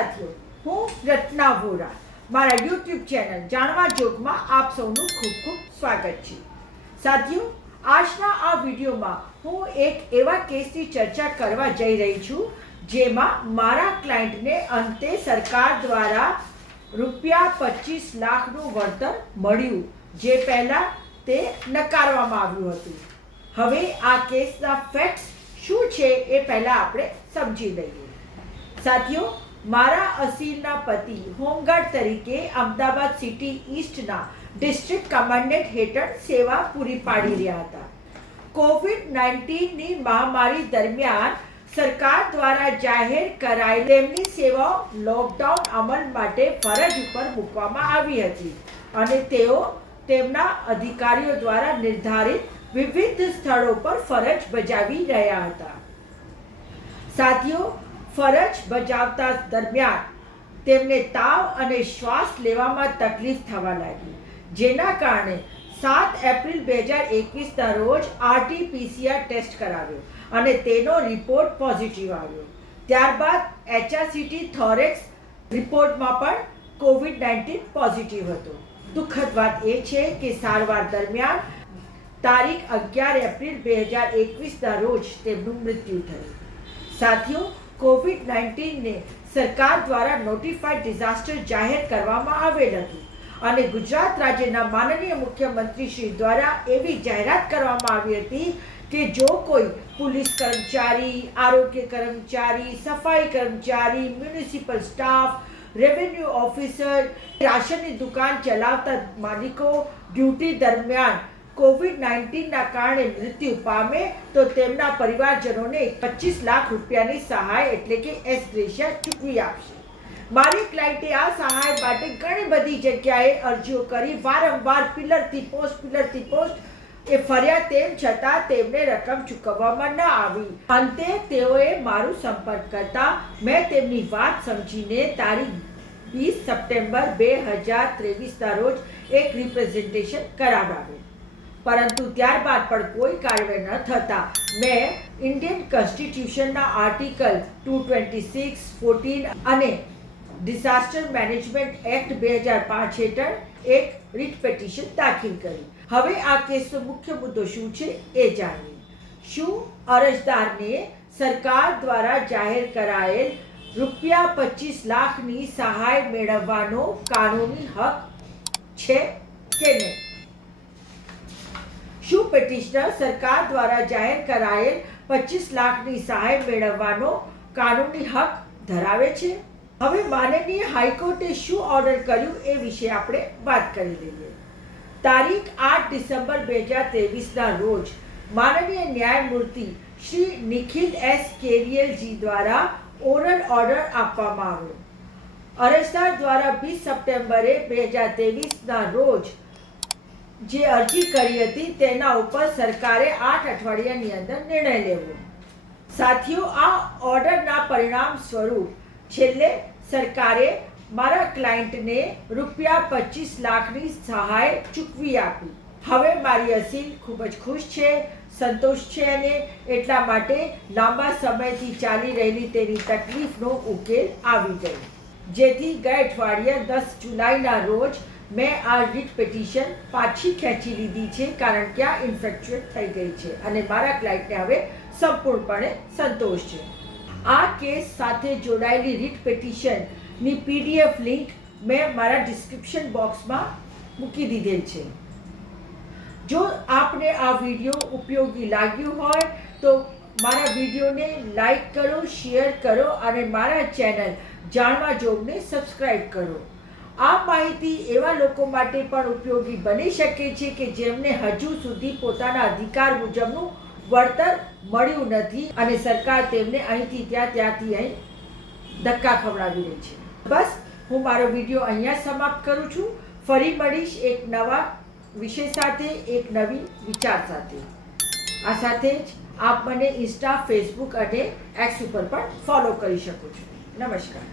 સાથીઓ, હું રત્ના વોરા, મારા યુટ્યુબ ચેનલ જાણવા જોગમાં આપ સૌનું ખૂબ ખૂબ સ્વાગત છે. સાથીઓ, આજના આ વિડીયોમાં હું એક એવા કેસની ચર્ચા કરવા જઈ રહી છું, જેમાં મારા ક્લાયન્ટને અંતે સરકાર દ્વારા રૂપિયા પચીસ લાખનું વળતર મળ્યું, જે પહેલાં તે નકારવામાં આવ્યું હતું. હવે આ કેસના ફેક્ટ્સ શું છે એ પહેલાં આપણે સમજી લઈએ. સાથીઓ મારા અસીલના પતિ, હોમગાર્ડ તરીકે અમદાવાદ સિટી ઈસ્ટના ડિસ્ટ્રિક્ટ કમાન્ડન્ટ હેઠળ સેવા પૂરી પાડી રહ્યા હતા. કોવિડ નાઇન્ટીનની મહામારી દરમિયાન સરકાર દ્વારા જાહેર કરાયેલ તેમની સેવાઓ લોકડાઉન અમલ માટે ફરજ ઉપર મૂકવામાં આવી હતી અને તેઓ તેમના અધિકારીઓ દ્વારા નિર્ધારિત વિવિધ સ્થળો પર ફરજ બજાવી રહ્યા હતા. સાથીઓ ફરજ બજાવતા દરમિયાન તેમને તાવ અને શ્વાસ લેવામાં તકલીફ થવા લાગી. જેના કારણે સાત એપ્રિલ બે હજાર એકવીસના રોજ આરટીપીસીઆર ટેસ્ટ કરાવ્યો અને તેનો રિપોર્ટ પોઝિટિવ આવ્યો. ત્યારબાદ એચઆરસીટી થોરેક્સ રિપોર્ટમાં પણ કોવિડ નાઇન્ટીન પોઝિટિવ હતો. દુઃખદ વાત એ છે કે સારવાર દરમિયાન તારીખ અગિયાર એપ્રિલ બે હજાર એકવીસના રોજ તેમનું મૃત્યુ થયું. સાથીઓ કોવિડ નાઇન્ટીનને સરકાર દ્વારા નોટિફાઈડ ડિઝાસ્ટર જાહેર કરવામાં આવેલ હતું. અને ગુજરાત રાજ્યના માનનીય મુખ્યમંત્રી શ્રી દ્વારા એવી જાહેરાત કરવામાં આવી હતી કે જો કોઈ પોલીસ કર્મચારી, આરોગ્ય કર્મચારી, સફાઈ કર્મચારી મ્યુનિસિપલ સ્ટાફ રેવન્યુ ઓફિસર રાશનની દુકાન ચલાવતા માલિકો ડ્યુટી દરમિયાન કોવિડ નાઇન્ટીનના કારણે મૃત્યુ પામે તો તેમના પરિવારજનોને પચીસ લાખ રૂપિયાની સહાય એટલે કે એસ ગ્રેશિયા ચૂકવી આપશે. મારી ક્લાયન્ટે આ સહાય માટે ઘણી બધી જગ્યાએ અરજીઓ કરી. વારંવાર પિલરથી પોસ્ટ પિલરથી પોસ્ટ. એ ફર્યા તેમ છતાં તેમને રકમ ચૂકવવામાં ન આવી. અંતે તેઓએ મારું સંપર્ક કરતા મેં તેમની વાત સમજીને તારીખ વીસ સપ્ટેમ્બર બે હજાર ત્રેવીસના રોજ એક રિપ્રેઝન્ટેશન કરાવડાવ્યું. પરંતુ ત્યારબાદ પણ કોઈ કાર્યવાહી ન થતાં મેં Indian કોન્સ્ટિટ્યુશનના article two twenty six fourteen અને ડિઝાસ્ટર મેનેજમેન્ટ એક્ટ બે હજાર પાંચ હેઠળ એક રીટ પેટિશન દાખલ કરી. હવે આ કેસનો મુખ્ય મુદ્દો શું છે એ જાણીએ. શું અરજદારને સરકાર દ્વારા જાહેર કરાયેલ રૂપિયા પચીસ લાખની સહાય મેળવવાનો કાનૂની હક છે કે નહીં? શું પેટિશનર સરકાર દ્વારા જાહેર કરાયેલ પચીસ લાખની સહાય મેળવવાનો કાનૂની હક ધરાવે છે. હવે માનનીય હાઈકોર્ટે શું ઓર્ડર કર્યું એ વિશે આપણે વાત કરી લઈએ. તારીખ આઠ ડિસેમ્બર બે હજાર ત્રેવીસના રોજ માનનીય ન્યાયમૂર્તિ શ્રી નિખિલ એસ કેરિયલજી દ્વારા ઓરલ ઓર્ડર આપવામાં આવ્યો. અરજદાર દ્વારા વીસ સપ્ટેમ્બરે બે હજાર ત્રેવીસના રોજ જે અરજી કરી હતી તેના ઉપર સરકારે આઠ અઠવાડિયાની અંદર નિર્ણય લેવો. સાથીઓ, આ ઓર્ડરના પરિણામ સ્વરૂપ છેલ્લે સરકારે મારા ક્લાયન્ટને રૂપિયા પચીસ લાખની સહાય ચૂકવી આપી. હવે મારી અસીલ ખૂબ જ ખુશ છે, સંતોષ છે અને એટલા માટે લાંબા સમયથી ચાલી રહેલી તેની તકલીફનો ઉકેલ આવી ગયો. જેથી ગયા અઠવાડિયે દસ જુલાઈના રોજ મેં આ રીટ પિટિશન પાછી ખેંચી લીધી છે કારણ કે આ ઇન્ફેક્ચ્યુએટ થઈ ગઈ છે અને મારા ક્લાયન્ટને હવે સંપૂર્ણપણે સંતોષ છે. આ કેસ સાથે જોડાયેલી રીટ પિટિશનની પીડીએફ લિંક મેં મારા ડિસ્ક્રિપ્શન બોક્સમાં મૂકી દીધેલ છે. જો આપને આ વીડિયો ઉપયોગી લાગ્યું હોય તો મારા વિડીયોને લાઈક કરો શેર કરો અને મારા ચેનલ જાણવા જોગને સબસ્ક્રાઈબ કરો. આ માહિતી એવા લોકો માટે પણ ઉપયોગી બની શકે છે કે જેમને હજુ સુધી પોતાના અધિકાર મુજબનું વળતર મળ્યું નથી અને સરકાર તેમને અહીંથી ત્યાં ત્યાંથી અહીં ધક્કા ખવડાવી રહી છે. બસ, હું મારો વીડિયો અહીંયા સમાપ્ત કરું છું. ફરી મળીશ એક નવા વિષય સાથે, એક નવી વિચાર સાથે. આ સાથે જ આપ મને ઇન્સ્ટા ફેસબુક અને એક્સ ઉપર પણ ફોલો કરી શકો છો. નમસ્કાર.